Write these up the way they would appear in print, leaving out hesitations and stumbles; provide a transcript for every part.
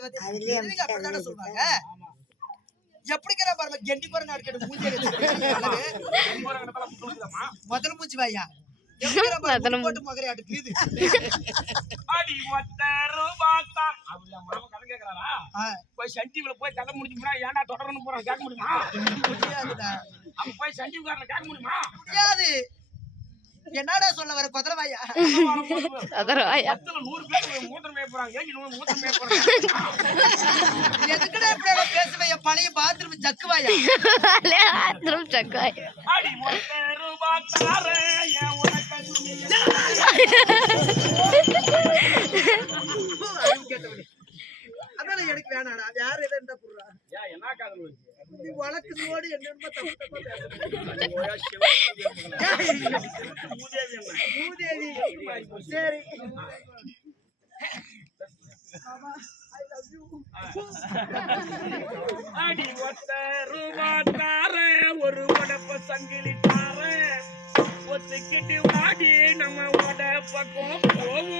அப்படித்தானே சொல்லுவாங்க. எப்படிங்கிற பாருங்க கெண்டி போற நாடு முதல் மூச்சு வாயா போட்டு மகரையாட்டு கீது போய் சண்டிவில போய் கதை முடிச்சு ஏன்டா தொடரணும் போறான் கேட்க முடியுமா? அவன் போய் சண்டிவுக்காரனை கேட்க முடியுமா? முடியாது. என்னடா சொல்ல வர குதிரவாயா? 100 பேர் மூத்திரம் மேய போறாங்க. ஏன் மூத்திரம் மேய போறாங்க? எதுக்குடா இப்படி பேசுவைய? பழைய பாத்ரூம் ஜக்குவாயா? பாத்ரூம் ஜக்குவாயா? அடி மொத்த ரூபாய் தரேன் ஏன் உனக்கு அதனால எனக்கு வேணாடா. யார் எதை இருந்தா புடுறா? என்ன காதல் வச்சு நீ வழக்கு ஓடி என்னமா தப்பு தப்பா மூதேவி. சரி அடி ஒத்த ரூபாய் தாரேன் ஒரு உடப்ப சங்கிலி தாரேன் ஒத்துக்கிட்டு வாடி நம்ம உட பக்கம் போவோம்.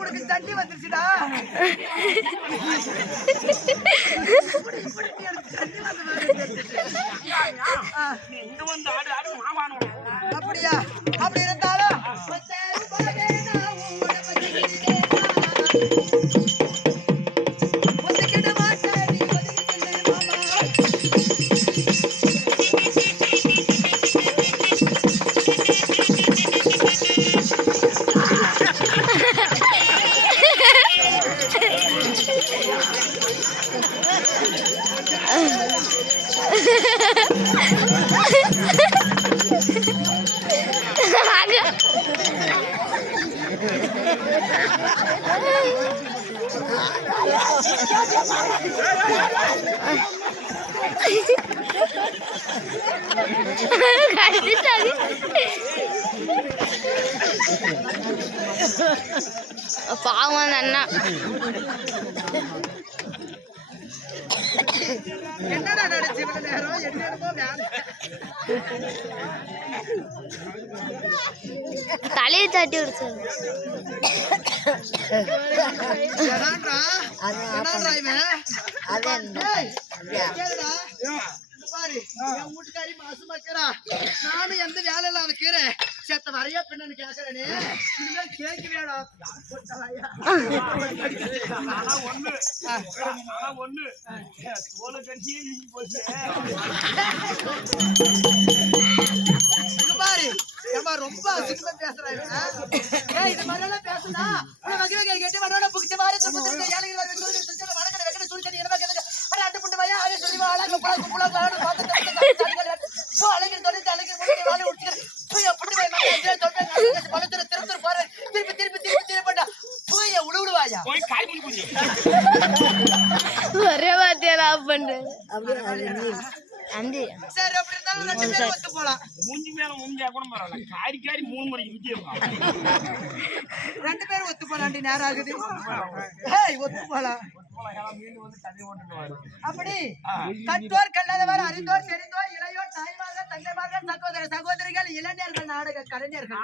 உனக்கு தண்ணி வந்துருச்சுடா. அப்படியா? அப்படி இருந்தாலும் பாவம் அண்ணா. என்னடா நடந்துச்சு இவ்வளவு நேரம்? என்னமோ வேலை தலையை தட்டி விடுச்சு. வீட்டுக்காரி மாசு மக்கரா நானும் எந்த வேலை இல்லாத கீரை செத்த வரையா பின்னு கேக்குறேனே. இனிமேல் கேட்க வேணாம். ஒண்ணு தோல கட்சியே போச்சு. பாரு ஏமா ரொம்ப அசிங்கமா பேசுறாங்க. இது மாதிரிலாம் பேசுனா வகை கேட்டு வரோட புக்கிட்ட மாதிரி ஏழைகள் வடக்கடை வெக்கட சொல்லி என்ன கேட்க அண்டு புண்டு வாயா அதே சொல்லி அழகு அழகில் தொலைத்து அழகில் வாழை உடிச்சுக்கிறேன். திருப்பி போற திருப்பி திருப்பி திருப்பி திருப்பா தூய உழுவிடுவாயா? ஒரே வார்த்தையால ஆஃப் பண்றேன். சரி அப்படி இருந்தாலும் 2 பேரும் ஒத்து போலாம். மூஞ்சி மேல மூஞ்சா கூட பரவாயில்ல. காரி காரி 3 முறை விஜயம் 2 பேரும் ஒத்து போலாண்டி. நேரம் ஆகுது. ஒத்து போலாம். அப்படி கற்றோர் கல்லாதவர் அறிந்தோர் தெரிந்தோர் இளையோர் தாய்மார்கள் தங்கைமார்கள் சகோதர சகோதரிகள் இளைஞர்கள் நாடக கலைஞர்கள்